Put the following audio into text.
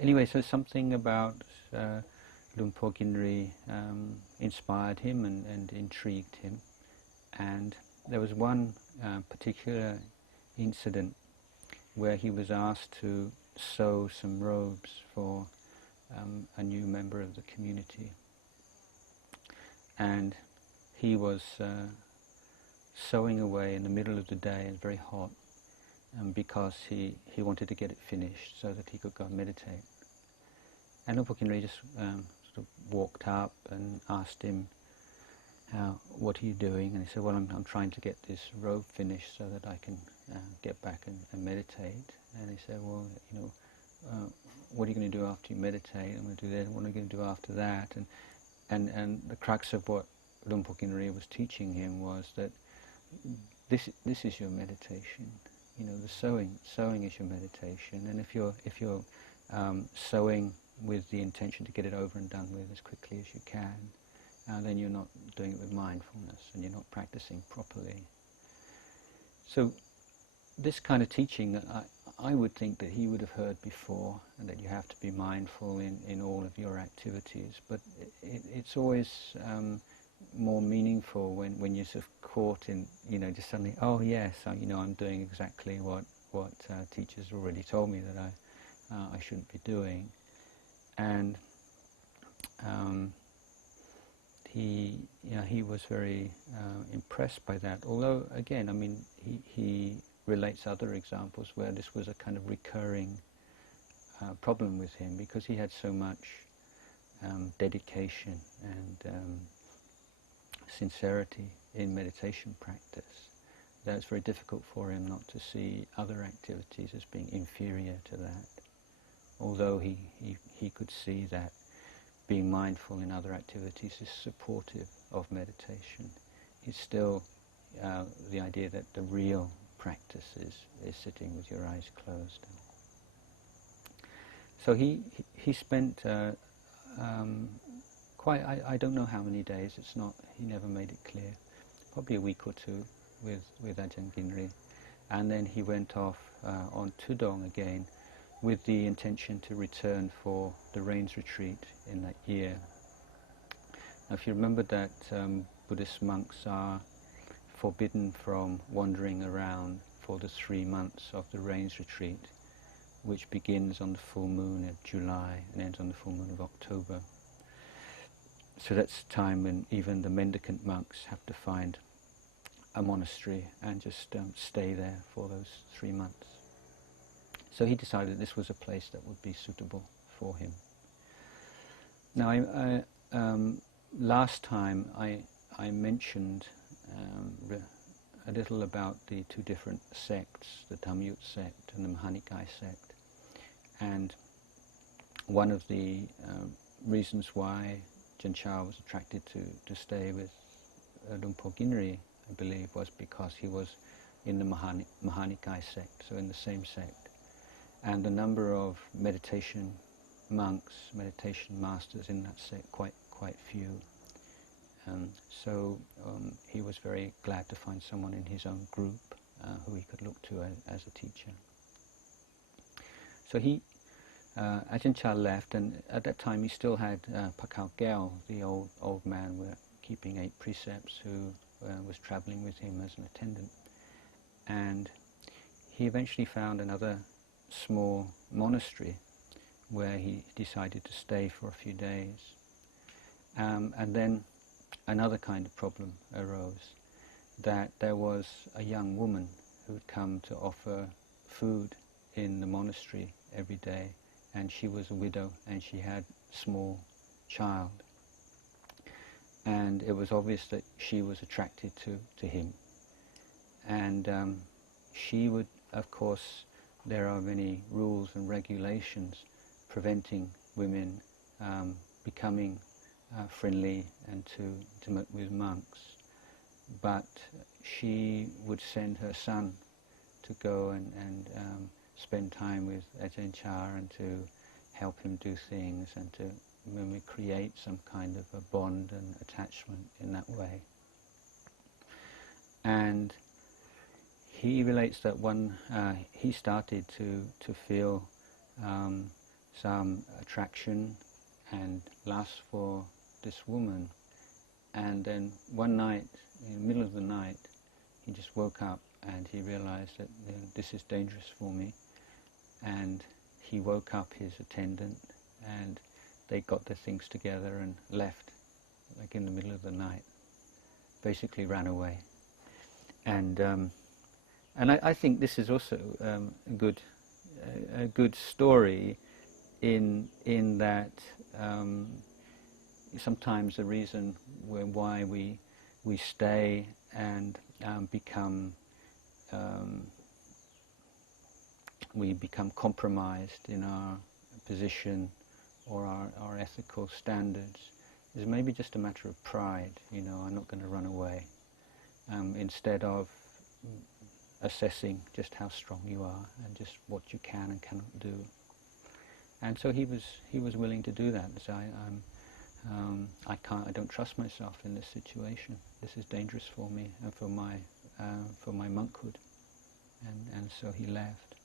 Anyway, so something about Luang Por Ginri inspired him and intrigued him. And there was one particular incident where he was asked to sew some robes for a new member of the community. And he was sewing away in the middle of the day, and very hot, because he wanted to get it finished so that he could go and meditate. And Luang Por Ginri just sort of walked up and asked him, what are you doing? And he said, well, I'm trying to get this robe finished so that I can get back and meditate. And he said, well, what are you going to do after you meditate? I'm going to do that. What are you going to do after that? And the crux of what Luang Por Ginri was teaching him was that this is your meditation. The sewing is your meditation. And if you're sewing with the intention to get it over and done with as quickly as you can, then you're not doing it with mindfulness and you're not practicing properly. So this kind of teaching that I would think that he would have heard before, and that you have to be mindful in all of your activities, but it's always more meaningful when you're sort of caught in, just suddenly, oh yes, I'm doing exactly what teachers already told me that I shouldn't be doing. And he was very impressed by that. Although, again, he relates other examples where this was a kind of recurring problem with him, because he had so much dedication and sincerity in meditation practice that it's very difficult for him not to see other activities as being inferior to that. Although he could see that being mindful in other activities is supportive of meditation, it's still the idea that the real practice is sitting with your eyes closed. So he spent quite, I don't know how many days, he never made it clear, probably a week or two with Ajahn Ginri, and then he went off on Tudong again with the intention to return for the rains retreat in that year. Now, if you remember that Buddhist monks are forbidden from wandering around for the 3 months of the rains retreat, which begins on the full moon of July and ends on the full moon of October. So that's time when even the mendicant monks have to find a monastery and just stay there for those 3 months. So he decided this was a place that would be suitable for him. Now, last time I mentioned a little about the two different sects, the Dhammayut sect and the Mahanikai sect. And one of the reasons why Ajahn Chah was attracted to stay with Luang Por Ginri, I believe, was because he was in the Mahanikai sect, so in the same sect. And the number of meditation monks, meditation masters in that sect, quite few. So he was very glad to find someone in his own group who he could look to as a teacher. So Ajahn Chah left, and at that time he still had Pakao Gel, the old man keeping 8 precepts, who was travelling with him as an attendant. And he eventually found another small monastery where he decided to stay for a few days. And then another kind of problem arose, that there was a young woman who would come to offer food in the monastery every day, and she was a widow and she had a small child. And it was obvious that she was attracted to him. And she would, of course, there are many rules and regulations preventing women becoming friendly and to intimate with monks. But she would send her son to go and spend time with Ajahn Chah and to help him do things and to create some kind of a bond and attachment in that way. And he relates that he started to feel some attraction and lust for this woman. And then one night, in the middle of the night, he just woke up and he realized that this is dangerous for me. And he woke up his attendant, and they got their things together and left, like in the middle of the night. Basically ran away. And I think this is also a good story in that sometimes the reason why we stay and we become compromised in our position or our ethical standards is maybe just a matter of pride. I'm not going to run away, instead of assessing just how strong you are and just what you can and cannot do. And so he was willing to do that. So I don't trust myself in this situation. This is dangerous for me and for my monkhood. And so he left.